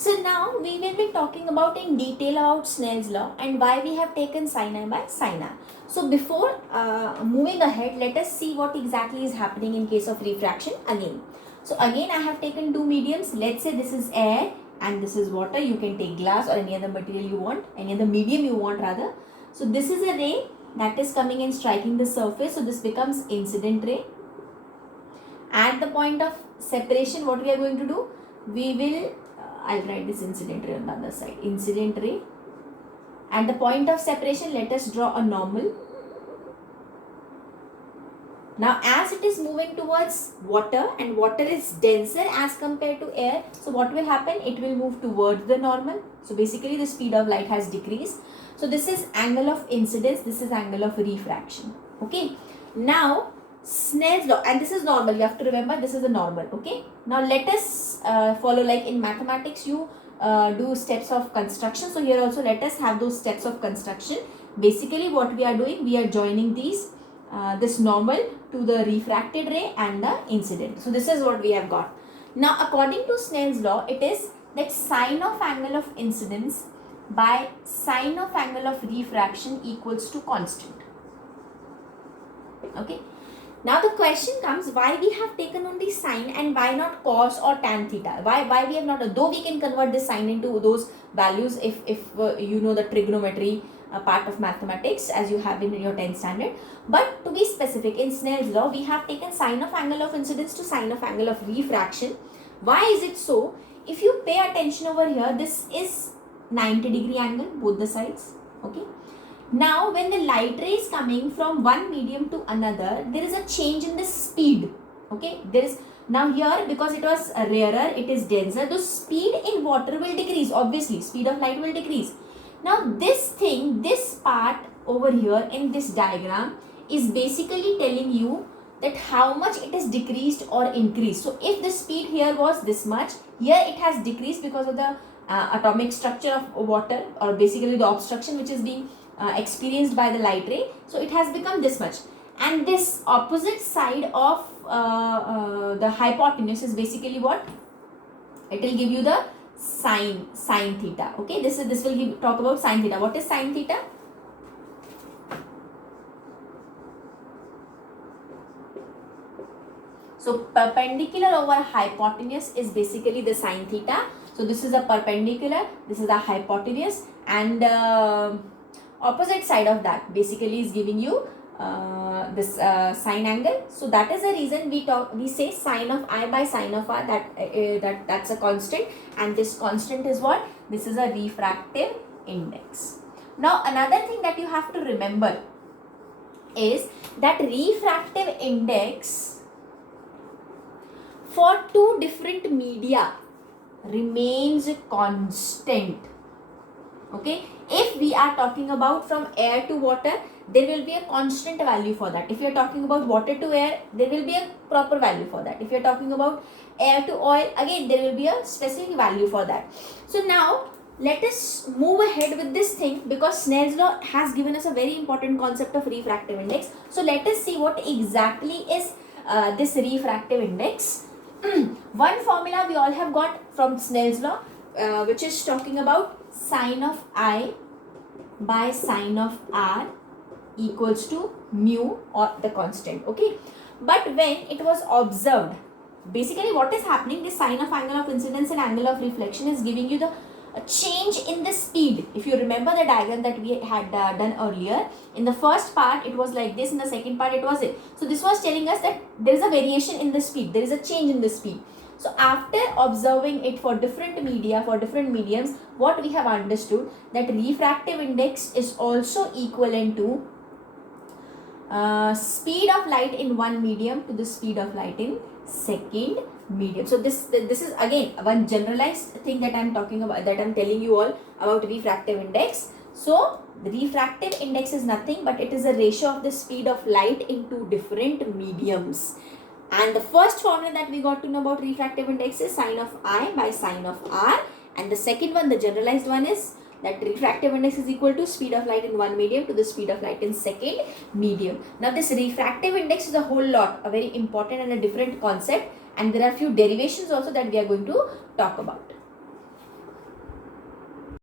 So now we will be talking about in detail about Snell's law and why we have taken sin I by sin r. So before moving ahead, let us see what exactly is happening in case of refraction again. So again I have taken two mediums. Let's say this is air and this is water. You can take glass or any other material you want, any other medium you want rather. So this is a ray that is coming and striking the surface. So this becomes incident ray. At the point of separation, what we are going to do? We will I'll write this incident ray on the other side. Incident ray. At the point of separation, let us draw a normal. Now, as it is moving towards water and water is denser as compared to air, so what will happen? It will move towards the normal. So basically, the speed of light has decreased. So this is angle of incidence. This is angle of refraction. Okay. Now, Snell's law, and this is normal. You have to remember this is a normal. Okay. Now let us follow, like in mathematics you do steps of construction. So here also let us have those steps of construction. Basically what we are doing, we are joining these this normal to the refracted ray and the incident. So this is what we have got. Now according to Snell's law, it is that sine of angle of incidence by sine of angle of refraction equals to constant. Okay. Now the question comes, why we have taken only sine and why not cos or tan theta? Why we have not, though we can convert this sine into those values if you know the trigonometry part of mathematics as you have in your 10th standard. But to be specific, in Snell's law, we have taken sine of angle of incidence to sine of angle of refraction. Why is it so? If you pay attention over here, this is 90-degree angle, both the sides. Okay. Now, when the light ray is coming from one medium to another, there is a change in the speed. Okay, there is now here, because it was rarer, it is denser. The speed in water will decrease. Obviously, speed of light will decrease. Now, this thing, this part over here in this diagram is basically telling you that how much it is decreased or increased. So, if the speed here was this much, here it has decreased because of the atomic structure of water, or basically the obstruction which is being experienced by the light ray. So it has become this much, and this opposite side of the hypotenuse is basically what? It will give you the sine theta. Okay, this will talk about sine theta. What is sine theta? So perpendicular over hypotenuse is basically the sine theta. So this is a perpendicular, this is a hypotenuse, and opposite side of that basically is giving you this sine angle. So that is the reason we say sine of I by sine of r, that's a constant, and this constant is what? This is a refractive index. Now another thing that you have to remember is that refractive index for two different media remains constant. Okay, if we are talking about from air to water, there will be a constant value for that. If you are talking about water to air, there will be a proper value for that. If you are talking about air to oil, again there will be a specific value for that. So now let us move ahead with this thing, because Snell's law has given us a very important concept of refractive index. So let us see what exactly is this refractive index. One formula we all have got from Snell's law, which is talking about sine of I by sine of r equals to mu, or the constant. Okay, but when it was observed, basically what is happening, this sine of angle of incidence and angle of reflection is giving you the change in the speed. If you remember the diagram that we had done earlier, in the first part it was like this, in the second part it was it. So this was telling us that there is a variation in the speed, there is a change in the speed. So after observing it for different media, for different mediums, what we have understood, that refractive index is also equivalent to speed of light in one medium to the speed of light in second medium. So this is again one generalized thing that I'm talking about, that I'm telling you all about refractive index. So the refractive index is nothing but it is a ratio of the speed of light in two different mediums. And the first formula that we got to know about refractive index is sine of I by sine of r, and the second one, the generalized one, is that refractive index is equal to speed of light in one medium to the speed of light in second medium. Now this refractive index is a whole lot, a very important and a different concept, and there are few derivations also that we are going to talk about.